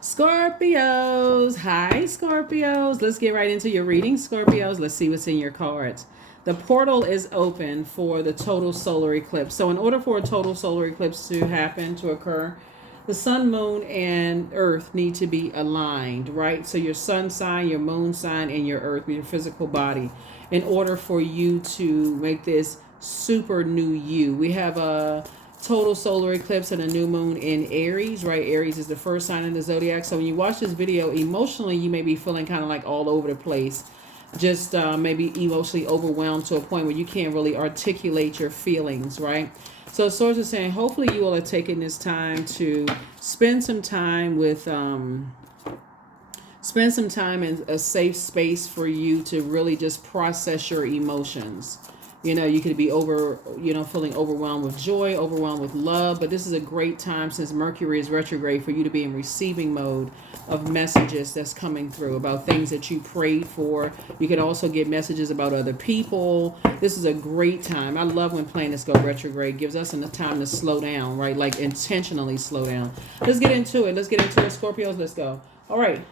Scorpios. Hi, Scorpios. Let's get right into your reading, Scorpios. Let's see what's in your cards. The portal is open for the total solar eclipse. So, in order for a total solar eclipse to happen, to occur, the sun, moon, and earth need to be aligned, right? So, your sun sign, your moon sign, and your earth, your physical body, in order for you to make this super new you. We have a total solar eclipse and a new moon in Aries, right? Aries is the first sign in the zodiac. So when you watch this video, emotionally, you may be feeling kind of like all over the place, just maybe emotionally overwhelmed to a point where you can't really articulate your feelings, right? So source is saying, hopefully you all are taking this time to spend some time with, spend some time in a safe space for you to really just process your emotions. You know, you could be feeling overwhelmed with joy, overwhelmed with love, but this is a great time since Mercury is retrograde for you to be in receiving mode of messages that's coming through about things that you prayed for. You can also get messages about other people. This is a great time. I love when planets go retrograde. It gives us enough time to slow down, right? Like intentionally slow down. Let's get into it. Scorpios. Let's go. All right.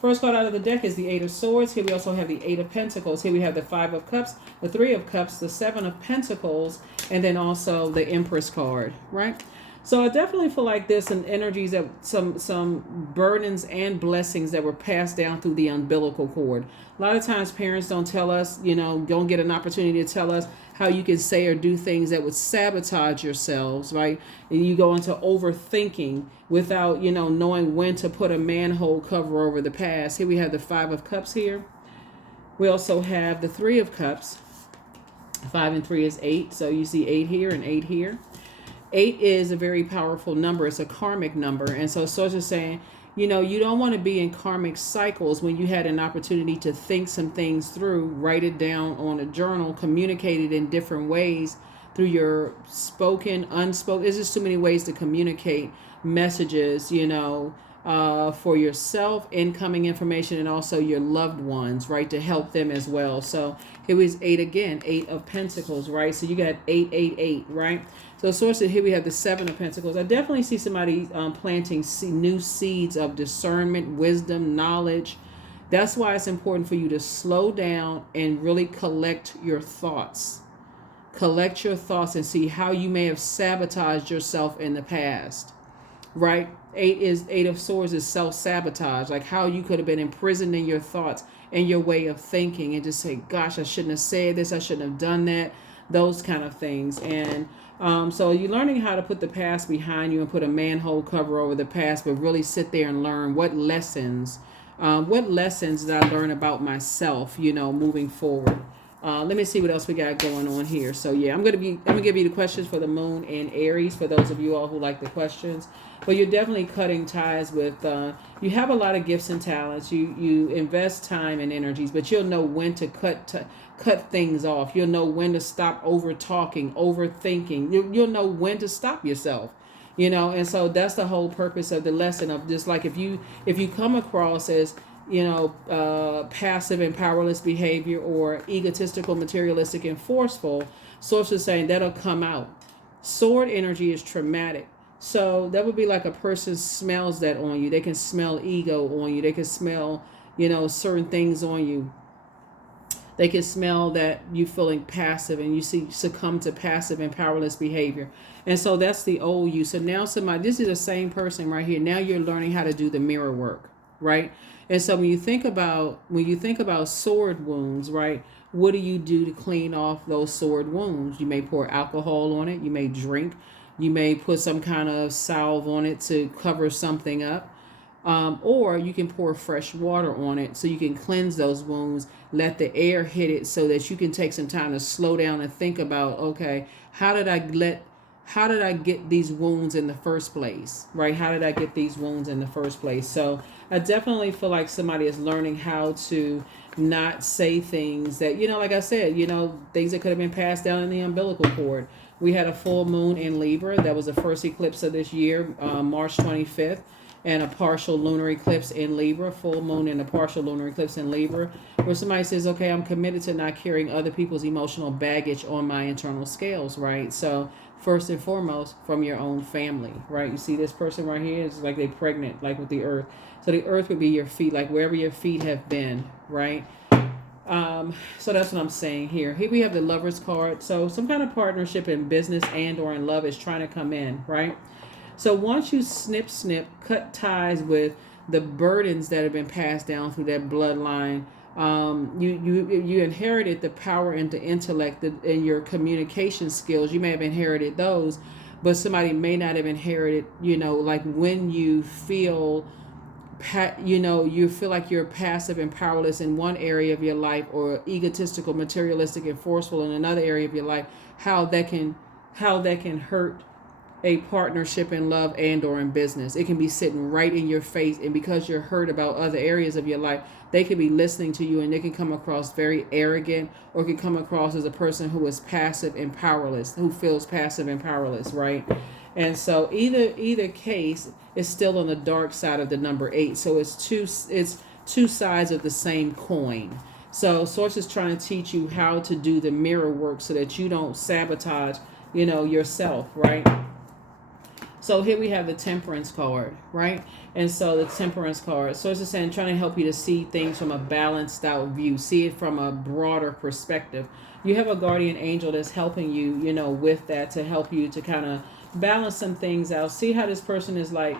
First card out of the deck is the Eight of Swords. Here we also have the Eight of Pentacles. Here we have the Five of Cups, the Three of Cups, the Seven of Pentacles, and then also the Empress card, right? So I definitely feel like there's some energies that some burdens and blessings that were passed down through the umbilical cord. A lot of times parents don't tell us, don't get an opportunity to tell us how you can say or do things that would sabotage yourselves, right? And you go into overthinking without, knowing when to put a manhole cover over the past. Here we have the Five of Cups here. We also have the Three of Cups. 5 and 3 is 8. So you see 8 here and 8 here. 8 is a very powerful number. It's a karmic number. And so source is saying, you don't want to be in karmic cycles when you had an opportunity to think some things through, write it down on a journal, communicate it in different ways through your spoken, unspoken. There's just too many ways to communicate messages, for yourself, incoming information, and also your loved ones, right, to help them as well. So here is 8 again, 8 of Pentacles, right? So you got 888, right? So source, here we have the Seven of Pentacles. I definitely see somebody planting new seeds of discernment, wisdom, knowledge. That's why it's important for you to slow down and really collect your thoughts. Collect your thoughts and see how you may have sabotaged yourself in the past, right? 8 of Swords is self-sabotage, like how you could have been imprisoned in your thoughts and your way of thinking and just say, gosh, I shouldn't have said this, I shouldn't have done that, those kind of things. And so you're learning how to put the past behind you and put a manhole cover over the past, but really sit there and learn what lessons did I learn about myself, moving forward. Let me see what else we got going on here. So yeah, I'm gonna give you the questions for the moon in Aries for those of you all who like the questions. But you're definitely cutting ties with. You have a lot of gifts and talents. You invest time and energies, but you'll know when to cut things off. You'll know when to stop over talking, overthinking. You'll know when to stop yourself. And so that's the whole purpose of the lesson of just like if you come across as passive and powerless behavior or egotistical, materialistic, and forceful, source is saying that'll come out. Sword energy is traumatic. So that would be like a person smells that on you. They can smell ego on you. They can smell, certain things on you. They can smell that you feeling passive and you succumb to passive and powerless behavior. And so that's the old you. So now this is the same person right here. Now you're learning how to do the mirror work, right? And so when you think about sword wounds, right? What do you do to clean off those sword wounds? You may pour alcohol on it. You may drink. You may put some kind of salve on it to cover something up. Or you can pour fresh water on it so you can cleanse those wounds, let the air hit it so that you can take some time to slow down and think about, okay, how did I get these wounds in the first place, right? How did I get these wounds in the first place? So I definitely feel like somebody is learning how to not say things that, like I said, things that could have been passed down in the umbilical cord. We had a full moon in Libra. That was the first eclipse of this year, March 25th. And a partial lunar eclipse in Libra, full moon and a partial lunar eclipse in Libra, where somebody says, okay, I'm committed to not carrying other people's emotional baggage on my internal scales, right? So first and foremost from your own family, right? You see this person right here is like they pregnant, like with the earth. So the earth would be your feet, like wherever your feet have been, right? So that's what I'm saying here. Here we have the Lovers card. So some kind of partnership in business and or in love is trying to come in, right? So once you snip, cut ties with the burdens that have been passed down through that bloodline, you inherited the power and the intellect and your communication skills. You may have inherited those, but somebody may not have inherited, like when you feel you feel like you're passive and powerless in one area of your life, or egotistical, materialistic, and forceful in another area of your life, how that can hurt a partnership in love and or in business. It can be sitting right in your face, and because you're hurt about other areas of your life, they could be listening to you and they can come across very arrogant, or can come across as a person who is passive and powerless, who feels passive and powerless, right? And so either case is still on the dark side of the number 8. So it's two sides of the same coin. So Source is trying to teach you how to do the mirror work so that you don't sabotage, yourself, right? So here we have the Temperance card, right? And so the Temperance card, so it's just saying, trying to help you to see things from a balanced out view, see it from a broader perspective. You have a guardian angel that's helping you, with that, to help you to kind of balance some things out. See how this person is like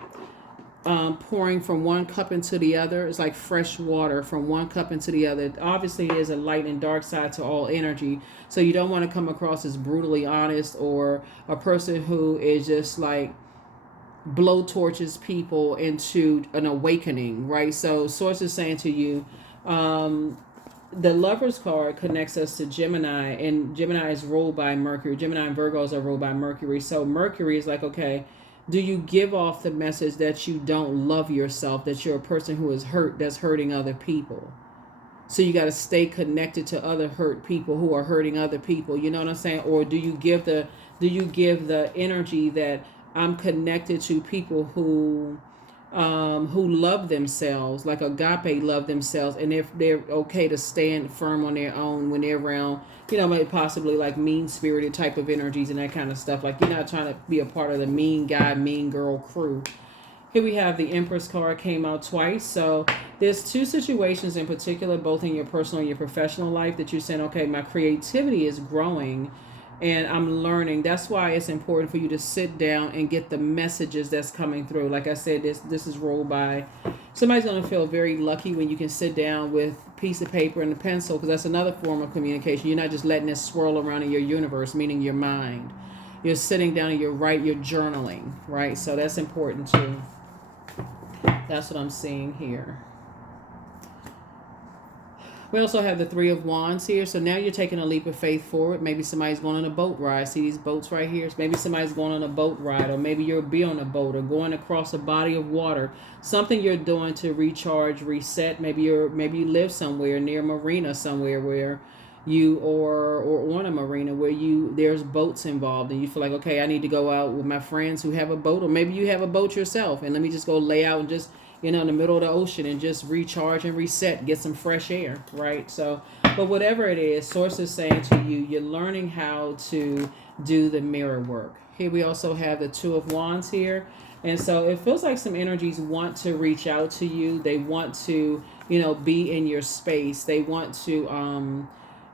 pouring from one cup into the other. It's like fresh water from one cup into the other. Obviously, there's a light and dark side to all energy. So you don't want to come across as brutally honest, or a person who is just like blow torches people into an awakening, right? So Source is saying to you, the Lovers card connects us to Gemini, and Gemini is ruled by Mercury. Gemini and Virgos are ruled by Mercury. So Mercury is like, okay, do you give off the message that you don't love yourself, that you're a person who is hurt, that's hurting other people? So you got to stay connected to other hurt people who are hurting other people. You know what I'm saying? Or do you give the energy that I'm connected to people who love themselves, like agape love themselves, and if they're okay to stand firm on their own when they're around, maybe possibly like mean-spirited type of energies and that kind of stuff. Like, you're not trying to be a part of the mean guy, mean girl crew. Here we have the Empress card, came out twice. So there's two situations in particular, both in your personal and your professional life, that you're saying, okay, my creativity is growing and I'm learning. That's why it's important for you to sit down and get the messages that's coming through. Like I said, this is rolled by. Somebody's going to feel very lucky when you can sit down with a piece of paper and a pencil, because that's another form of communication. You're not just letting it swirl around in your universe, meaning your mind. You're sitting down and you're journaling, right? So that's important too. That's what I'm seeing here. We also have the Three of Wands here. So now you're taking a leap of faith forward. Maybe somebody's going on a boat ride. See these boats right here? Maybe somebody's going on a boat ride, or maybe you'll be on a boat, or going across a body of water. Something you're doing to recharge, reset. Maybe you live somewhere near a marina somewhere where you or on a marina where there's boats involved, and you feel like, okay, I need to go out with my friends who have a boat, or maybe you have a boat yourself, and let me just go lay out and just in the middle of the ocean and just recharge and reset, get some fresh air, right? So, but whatever it is, Source is saying to you, you're learning how to do the mirror work. Here we also have the Two of Wands here. And so it feels like some energies want to reach out to you. They want to, be in your space. They want to,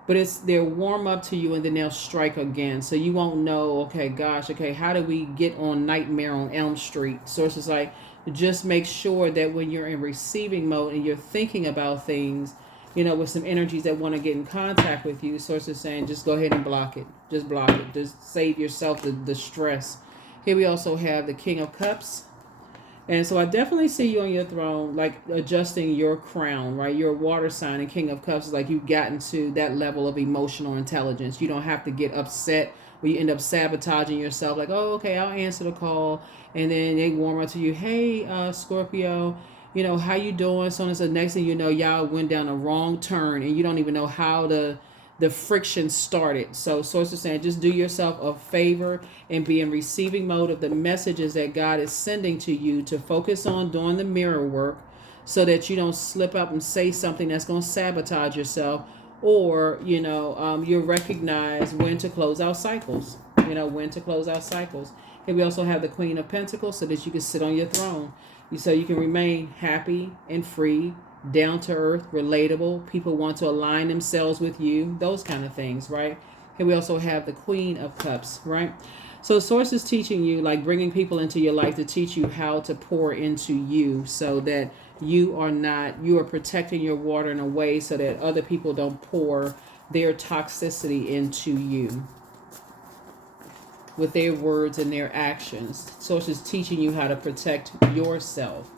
but they'll warm up to you and then they'll strike again. So you won't know, okay, how do we get on Nightmare on Elm Street? Source is like, just make sure that when you're in receiving mode and you're thinking about things, with some energies that want to get in contact with you, Source is saying, just go ahead and block it. Just block it. Just save yourself the stress. Here we also have the King of Cups. And so I definitely see you on your throne, like adjusting your crown, right? You're a water sign, and King of Cups is like you've gotten to that level of emotional intelligence. You don't have to get upset where you end up sabotaging yourself. Like, oh, okay, I'll answer the call. And then they warm up to you. Hey, Scorpio, how you doing? So and so. Next thing you know, y'all went down a wrong turn and you don't even know how the friction started. So Source is saying, just do yourself a favor and be in receiving mode of the messages that God is sending to you, to focus on doing the mirror work so that you don't slip up and say something that's going to sabotage yourself, or, you'll recognize when to close out cycles. when to close out cycles. Here we also have the Queen of Pentacles, so that you can sit on your throne. So you can remain happy and free, down to earth, relatable. People want to align themselves with you, those kind of things, right? Here we also have the Queen of Cups, right? So Source is teaching you, like bringing people into your life to teach you how to pour into you, so that you are protecting your water in a way so that other people don't pour their toxicity into you with their words and their actions. Source is teaching you how to protect yourself.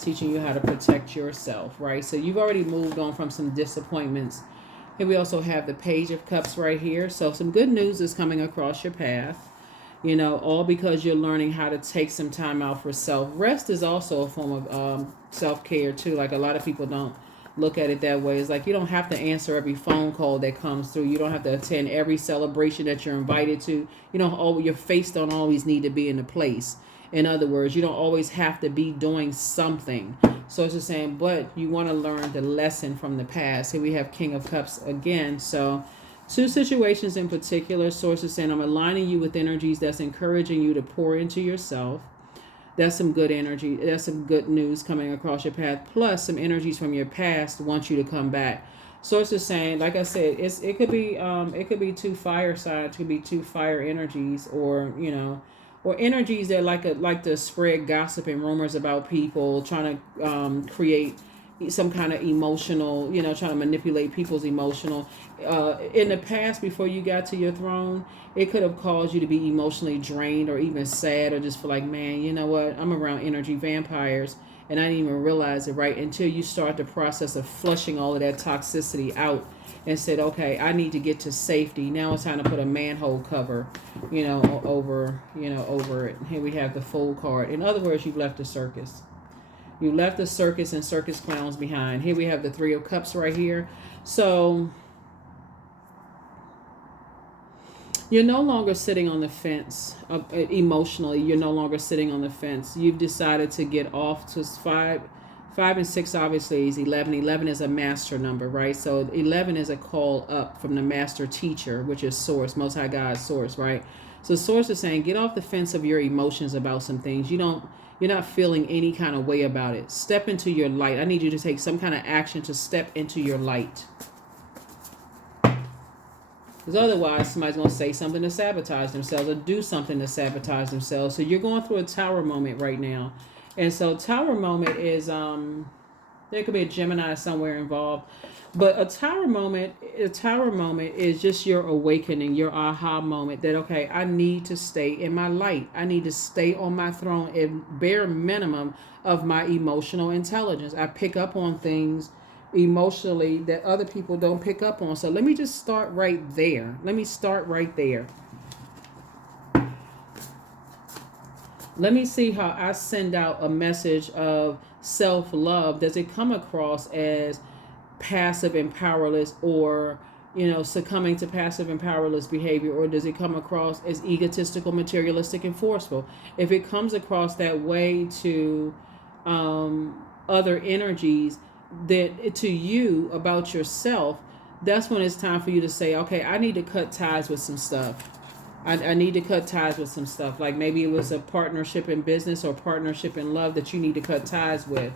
Teaching you how to protect yourself, right? So you've already moved on from some disappointments. Here we also have the Page of Cups right here. So some good news is coming across your path. All because you're learning how to take some time out for self. Rest is also a form of self-care too. Like a lot of people don't look at it that way. It's like you don't have to answer every phone call that comes through. You don't have to attend every celebration that you're invited to. Your face don't always need to be in a place. In other words, you don't always have to be doing something. So it's just saying, but you want to learn the lesson from the past. Here we have King of Cups again. So two situations in particular, Source is saying, I'm aligning you with energies that's encouraging you to pour into yourself. That's some good energy. That's some good news coming across your path. Plus, some energies from your past want you to come back. Source is saying, like I said, it could be two fire signs, it could be two fire energies, or energies that like to spread gossip and rumors about people, trying to create some kind of emotional, trying to manipulate people's emotional. In the past, before you got to your throne, it could have caused you to be emotionally drained or even sad, or just feel like, man, you know what? I'm around energy vampires and I didn't even realize it, right? Until you start the process of flushing all of that toxicity out and said, okay, I need to get to safety. Now it's time to put a manhole cover, over it. Here we have the Fool card. In other words, you've left the circus. You left the circus and circus clowns behind. Here we have the Three of Cups right here. So you're no longer sitting on the fence emotionally. You're no longer sitting on the fence. You've decided to get off to 5 and 6 obviously is 11. 11 is a master number, right? So 11 is a call up from the master teacher, which is Source, Most High God's Source, right? So Source is saying, get off the fence of your emotions about some things. You're not feeling any kind of way about it. Step into your light. I need you to take some kind of action to step into your light. Because otherwise, somebody's going to say something to sabotage themselves or do something to sabotage themselves. So you're going through a tower moment right now. And so tower moment is, there could be a Gemini somewhere involved. But a tower moment is just your awakening, your aha moment that, okay, I need to stay in my light. I need to stay on my throne at bare minimum of my emotional intelligence. I pick up on things emotionally that other people don't pick up on. So let me just start right there. Let me see how I send out a message of self-love. Does it come across as passive and powerless, or succumbing to passive and powerless behavior, or does it come across as egotistical, materialistic, and forceful? If it comes across that way to other energies, that to you about yourself, that's when it's time for you to say, okay, I need to cut ties with some stuff. I need to cut ties with some stuff. Like maybe it was a partnership in business or partnership in love that you need to cut ties with.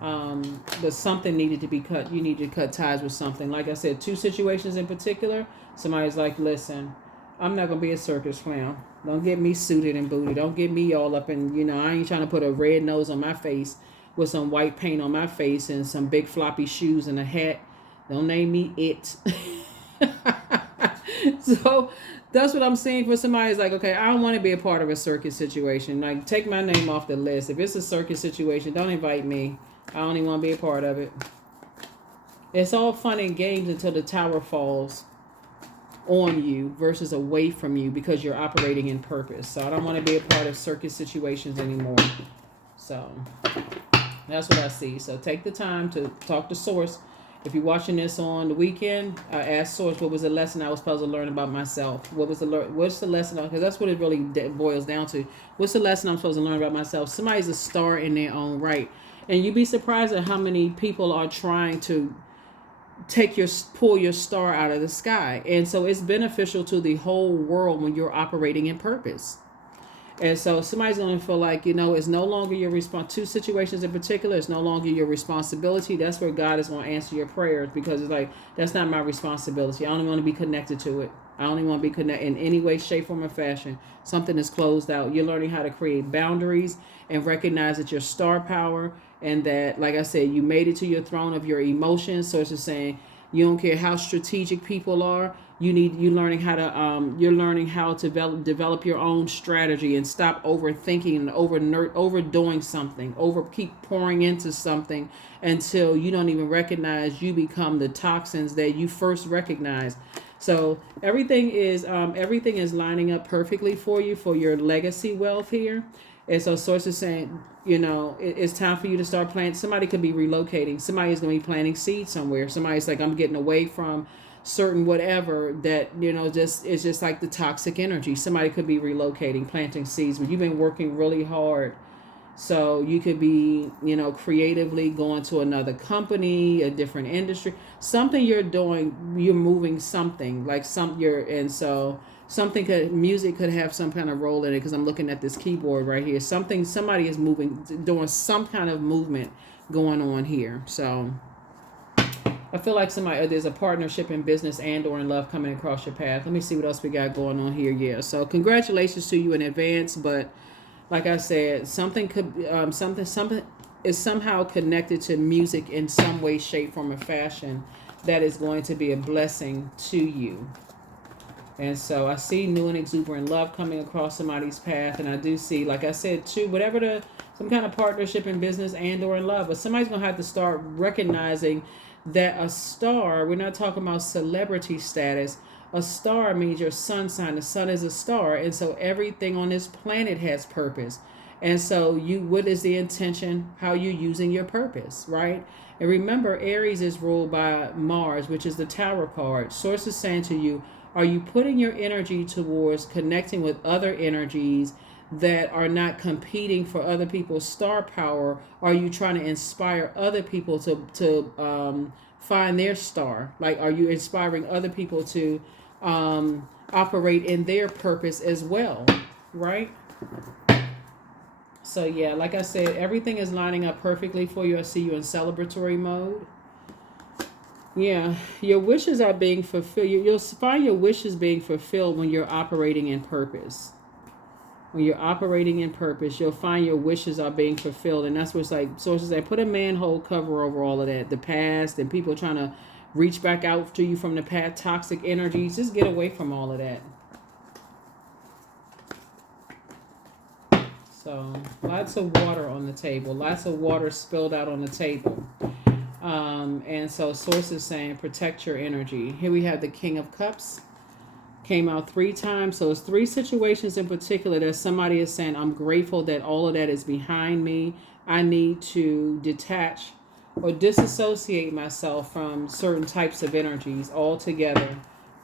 But something needed to be cut. You need to cut ties with something. Like I said, two situations in particular. Somebody's like, listen, I'm not going to be a circus clown. Don't get me suited and booted. Don't get me all up in, I ain't trying to put a red nose on my face with some white paint on my face and some big floppy shoes and a hat. Don't name me it. So that's what I'm saying for somebody who's like, okay, I don't want to be a part of a circus situation. Like, take my name off the list. If it's a circus situation, don't invite me. I don't even want to be a part of it. It's all fun and games until the tower falls on you versus away from you because you're operating in purpose. So I don't want to be a part of circus situations anymore. So that's what I see. So take the time to talk to Source. If you're watching this on the weekend, ask Source, what was the lesson I was supposed to learn about myself? What's the lesson? Because that's what it really boils down to. What's the lesson I'm supposed to learn about myself? Somebody's a star in their own right. And you'd be surprised at how many people are trying to pull your star out of the sky. And so it's beneficial to the whole world when you're operating in purpose. And so somebody's going to feel like, it's no longer your response. Two situations in particular, it's no longer your responsibility. That's where God is going to answer your prayers, because it's like, that's not my responsibility. I don't want to be connected to it. I only want to be connected in any way, shape, form, or fashion. Something is closed out. You're learning how to create boundaries and recognize that your star power, and that, like I said, you made it to your throne of your emotions. So it's just saying, you don't care how strategic people are. You're learning how to develop your own strategy, and stop overthinking and overdoing something, keep pouring into something until you don't even recognize you become the toxins that you first recognize. So everything is lining up perfectly for you, for your legacy wealth here. And so source is saying, it's time for you to start planting. Somebody could be relocating. Somebody is going to be planting seeds somewhere. Somebody's like, I'm getting away from certain whatever that, just it's just like the toxic energy. Somebody could be relocating, planting seeds, but you've been working really hard. So you could be, creatively going to another company, a different industry, something you're doing, you're moving something like and so music could have some kind of role in it, because I'm looking at this keyboard right here. Somebody is moving, doing some kind of movement going on here. So I feel like there's a partnership in business and or in love coming across your path. Let me see what else we got going on here. Yeah. So congratulations to you in advance. But like I said, something is somehow connected to music in some way, shape, form, or fashion that is going to be a blessing to you. And so I see new and exuberant love coming across somebody's path. And I do see, like I said, too, some kind of partnership in business and or in love. But somebody's going to have to start recognizing that a star, we're not talking about celebrity status. A star means your sun sign. The sun is a star. And so everything on this planet has purpose. And so what is the intention? How you using your purpose, right? And remember, Aries is ruled by Mars, which is the Tower card. Source is saying to you, are you putting your energy towards connecting with other energies that are not competing for other people's star power? Are you trying to inspire other people to find their star? Like, are you inspiring other people to operate in their purpose as well, right? So yeah, like I said, everything is lining up perfectly for you. I see you in celebratory mode. Yeah, your wishes are being fulfilled. You'll find your wishes being fulfilled when you're operating in purpose. When you're operating in purpose, you'll find your wishes are being fulfilled. And that's what's like, sources that put a manhole cover over all of that. The past and people trying to reach back out to you from the past, toxic energies. Just get away from all of that. So lots of water on the table. Lots of water spilled out on the table. And so source is saying protect your energy. Here we have the King of Cups. Came out 3 times. So it's 3 situations in particular that somebody is saying, I'm grateful that all of that is behind me. I need to detach or disassociate myself from certain types of energies altogether.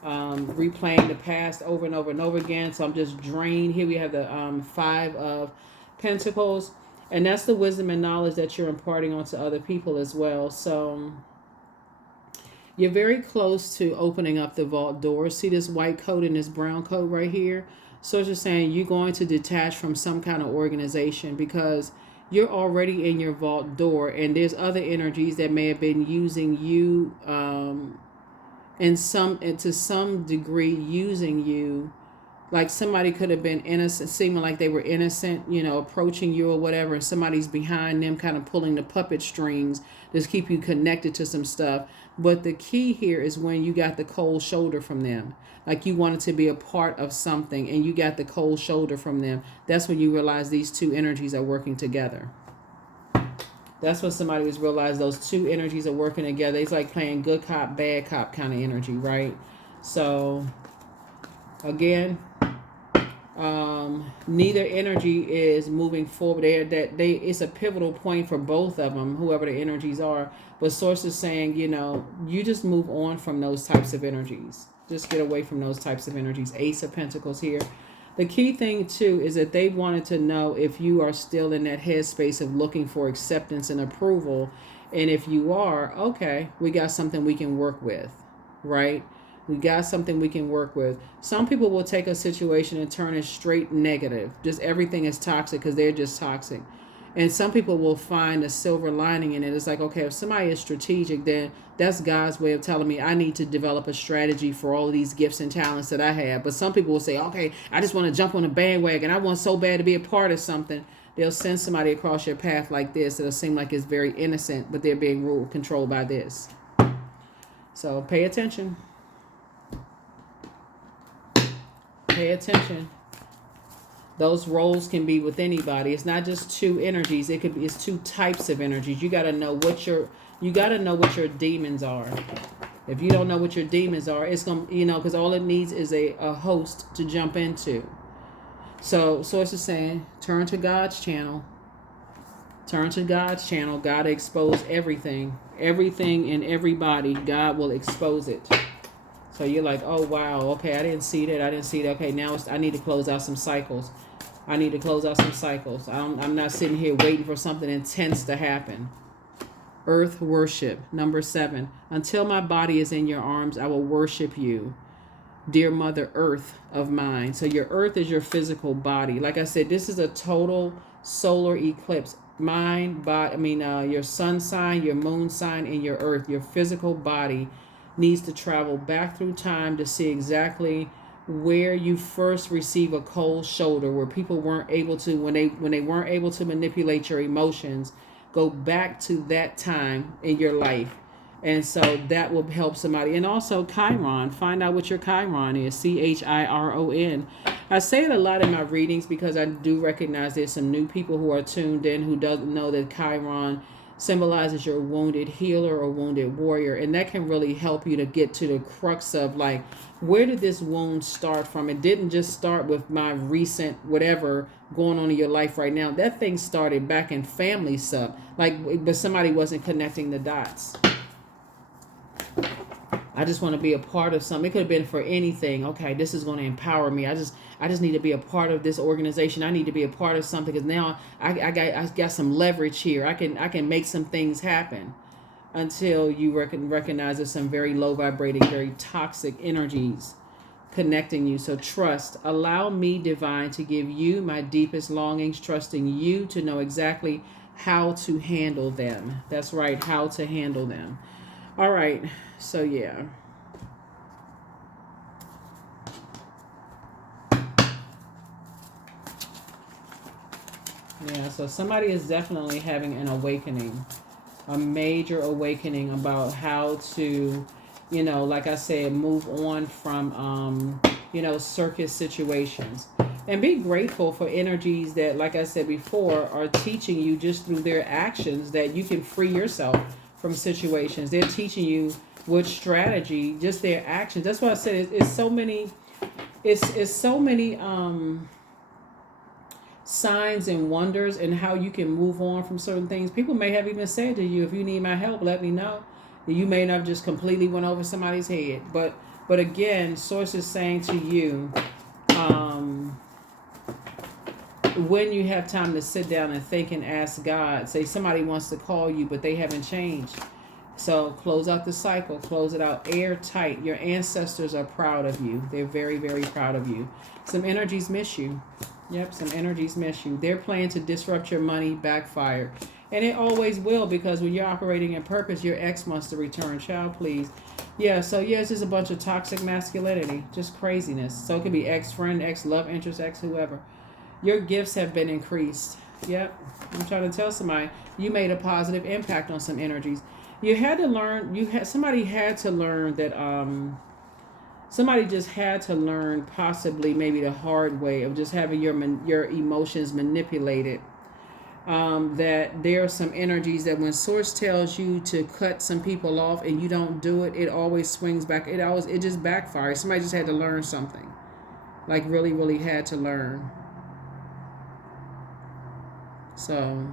Replaying the past over and over and over again. So I'm just drained. Here we have the 5 of Pentacles. And that's the wisdom and knowledge that you're imparting onto other people as well. So you're very close to opening up the vault door. See this white coat and this brown coat right here? So it's just saying you're going to detach from some kind of organization because you're already in your vault door, and there's other energies that may have been using you to some degree using you. Like somebody could have been innocent, seeming like they were innocent, approaching you or whatever, and somebody's behind them kind of pulling the puppet strings to keep you connected to some stuff. But the key here is when you got the cold shoulder from them. Like you wanted to be a part of something and you got the cold shoulder from them. That's when you realize these 2 energies are working together. That's when somebody was realized those 2 energies are working together. It's like playing good cop, bad cop kind of energy, right? So again, neither energy is moving forward. It's a pivotal point for both of them, whoever the energies are. But source is saying, you just move on from those types of energies. Just get away from those types of energies. Ace of Pentacles here. The key thing too is that they wanted to know if you are still in that headspace of looking for acceptance and approval. And if you are, okay, we got something we can work with, right? We got something we can work with. Some people will take a situation and turn it straight negative. Just everything is toxic because they're just toxic. And some people will find a silver lining in it. It's like, okay, if somebody is strategic, then that's God's way of telling me I need to develop a strategy for all of these gifts and talents that I have. But some people will say, okay, I just want to jump on a bandwagon. I want so bad to be a part of something. They'll send somebody across your path like this. It'll seem like it's very innocent, but they're being ruled, controlled by this. So pay attention. Pay attention. Those roles can be with anybody. It's not just two energies. It could be, it's two types of energies. You got to know what your demons are. If you don't know what your demons are, it's going to, because all it needs is a host to jump into. So it's just saying, turn to God's channel. Turn to God's channel. God expose everything. Everything and everybody. God will expose it. So you're like, oh, wow. Okay, I didn't see that. Okay, now I need to close out some cycles. I'm not sitting here waiting for something intense to happen. Earth worship. Number 7. Until my body is in your arms, I will worship you, dear Mother Earth of mine. So your earth is your physical body. Like I said, this is a total solar eclipse. Your sun sign, your moon sign, and your earth, your physical body needs to travel back through time to see exactly where you first receive a cold shoulder, where people weren't able to, when they weren't able to manipulate your emotions. Go back to that time in your life. And so that will help somebody. And also Chiron. Find out what your Chiron is. Chiron. I say it a lot in my readings because I do recognize there's some new people who are tuned in who doesn't know that Chiron symbolizes your wounded healer or wounded warrior. And that can really help you to get to the crux of, like, where did this wound start from? It didn't just start with my recent whatever going on in your life right now. That thing started back in family stuff. But somebody wasn't connecting the dots. I just want to be a part of something. It could have been for anything. Okay, this is going to empower me. I just need to be a part of this organization. I need to be a part of something because now I got some leverage here. I can make some things happen. Until you recognize there's some very low vibrating, very toxic energies connecting you. So trust. Allow me, divine, to give you my deepest longings, trusting you to know exactly how to handle them. That's right, how to handle them. All right, so yeah. Yeah, so somebody is definitely having an awakening, a major awakening about how to, like I said, move on from, circus situations. And be grateful for energies that, like I said before, are teaching you just through their actions that you can free yourself from situations. They're teaching you what strategy, just their actions. That's why I said it's so many, it's so many signs and wonders and how you can move on from certain things. People may have even said to you, if you need my help, let me know. You may not have just completely went over somebody's head. But again, Source is saying to you, when you have time to sit down and think and ask God, say somebody wants to call you, but they haven't changed. So close out the cycle, close it out airtight. Your ancestors are proud of you. They're very, very proud of you. Some energies miss you. Yep, some energies miss you. Their plan to disrupt your money backfired. And it always will, because when you're operating in purpose, your ex wants to return. Child, please. Yeah, so yeah, it's just a bunch of toxic masculinity. Just craziness. So it could be ex-friend, ex-love interest, ex-whoever. Your gifts have been increased. Yep. I'm trying to tell somebody, you made a positive impact on some energies. You had to learn, somebody had to learn that, somebody just had to learn, possibly maybe the hard way, of just having your emotions manipulated. That there are some energies that when Source tells you to cut some people off and you don't do it, it always swings back. It just backfires. Somebody just had to learn something. Like really, really had to learn. So,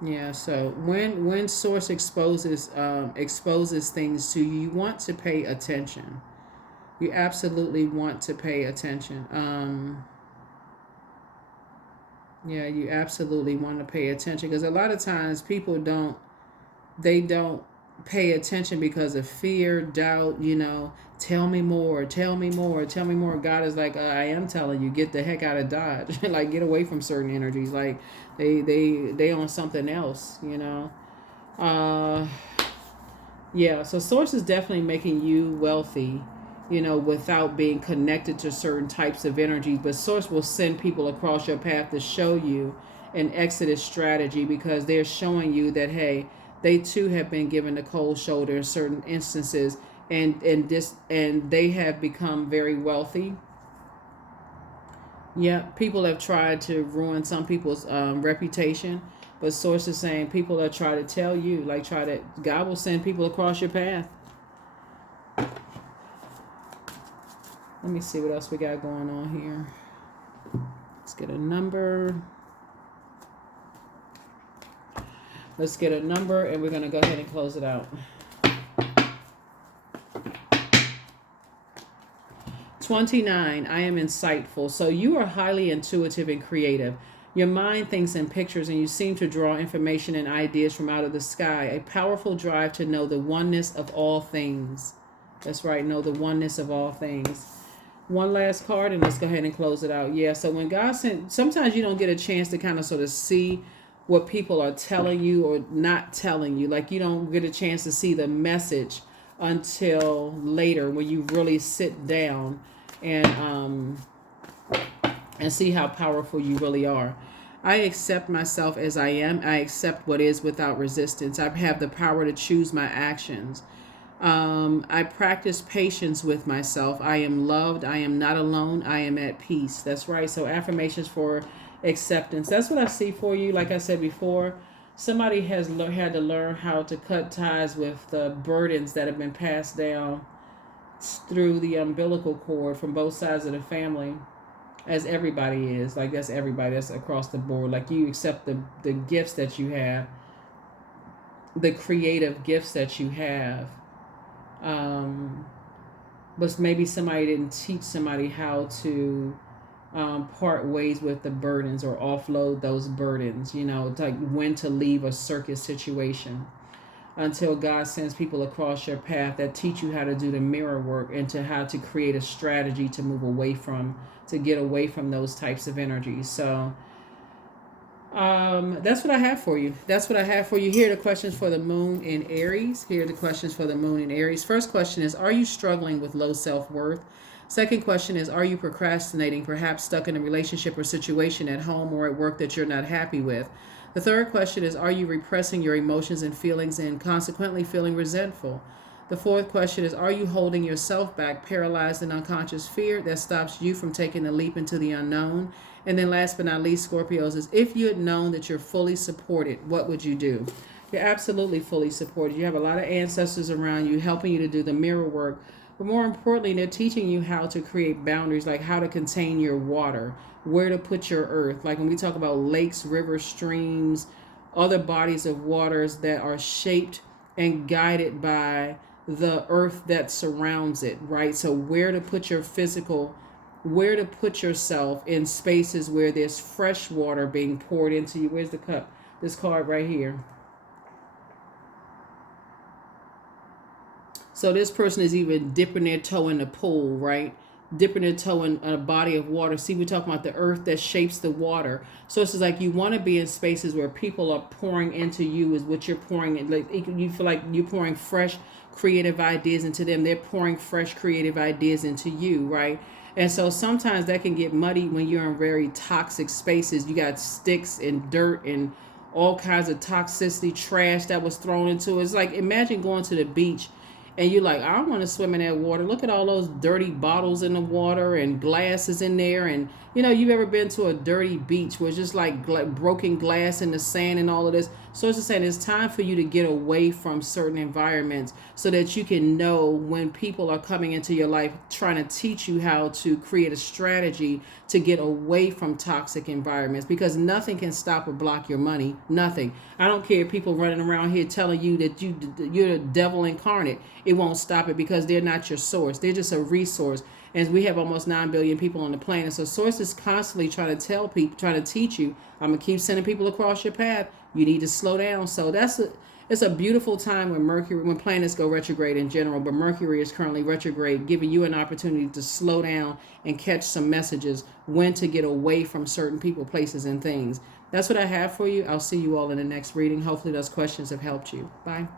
Yeah, so when source exposes things to you, you want to pay attention. You absolutely want to pay attention. Yeah, you absolutely want to pay attention because a lot of times people don't pay attention because of fear, doubt, tell me more, tell me more, tell me more. God is like, I am telling you, get the heck out of Dodge. Like, get away from certain energies. Like, they on something else. Uh, yeah, so source is definitely making you wealthy, without being connected to certain types of energies. But source will send people across your path to show you an exodus strategy because they're showing you that, hey, they too have been given the cold shoulder in certain instances, and they have become very wealthy. Yeah, people have tried to ruin some people's reputation, but source is saying people are trying to tell you, like, God will send people across your path. Let me see what else we got going on here. Let's get a number. Let's get a number, and we're going to go ahead and close it out. 29. I am insightful. So you are highly intuitive and creative. Your mind thinks in pictures, and you seem to draw information and ideas from out of the sky. A powerful drive to know the oneness of all things. That's right, know the oneness of all things. One last card, and let's go ahead and close it out. Yeah, so when God sent, sometimes you don't get a chance to kind of sort of see what people are telling you or not telling you. Like, you don't get a chance to see the message until later when you really sit down and see how powerful you really are. I accept myself as I am. I accept what is without resistance. I have the power to choose my actions. I practice patience with myself. I am loved. I am not alone. I am at peace. That's right. So affirmations for acceptance. That's what I see for you. Like I said before, somebody has had to learn how to cut ties with the burdens that have been passed down through the umbilical cord from both sides of the family, as everybody is. Like, that's everybody. That's across the board. Like, you accept the gifts that you have, the creative gifts that you have. But maybe somebody didn't teach somebody how to part ways with the burdens or offload those burdens, like when to leave a circus situation, until God sends people across your path that teach you how to do the mirror work and to how to create a strategy to move away from, to get away from those types of energies. So that's what I have for you. That's what I have for you. Here are the questions for the moon in Aries. Here are the questions for the moon in Aries. First question is, are you struggling with low self-worth? Second question is, are you procrastinating, perhaps stuck in a relationship or situation at home or at work that you're not happy with? The third question is, are you repressing your emotions and feelings and consequently feeling resentful? The fourth question is, are you holding yourself back, paralyzed in unconscious fear that stops you from taking the leap into the unknown? And then last but not least, Scorpios, is if you had known that you're fully supported, what would you do? You're absolutely fully supported. You have a lot of ancestors around you helping you to do the mirror work. But more importantly, they're teaching you how to create boundaries, like how to contain your water, where to put your earth. Like when we talk about lakes, rivers, streams, other bodies of waters that are shaped and guided by the earth that surrounds it, right? So where to put your where to put yourself in spaces where there's fresh water being poured into you. Where's the cup? This card right here. So this person is even dipping their toe in the pool, right? Dipping their toe in a body of water. See, we're talking about the earth that shapes the water. So it's like you want to be in spaces where people are pouring into you, is what you're pouring in. Like, you feel like you're pouring fresh creative ideas into them. They're pouring fresh creative ideas into you, right? And so sometimes that can get muddy when you're in very toxic spaces. You got sticks and dirt and all kinds of toxicity, trash that was thrown into it. It's like, imagine going to the beach and you're like, I don't want to swim in that water. Look at all those dirty bottles in the water and glasses in there. And, you've ever been to a dirty beach where it's just like broken glass in the sand and all of this? So it's just saying it's time for you to get away from certain environments so that you can know when people are coming into your life trying to teach you how to create a strategy to get away from toxic environments, because nothing can stop or block your money. Nothing. I don't care if people running around here telling you that you're the devil incarnate. It won't stop it, because they're not your source. They're just a resource. And we have almost 9 billion people on the planet. So source is constantly trying to tell people, trying to teach you, I'm going to keep sending people across your path. You need to slow down. So it's a beautiful time when planets go retrograde in general, but Mercury is currently retrograde, giving you an opportunity to slow down and catch some messages, when to get away from certain people, places, and things. That's what I have for you. I'll see you all in the next reading. Hopefully those questions have helped you. Bye.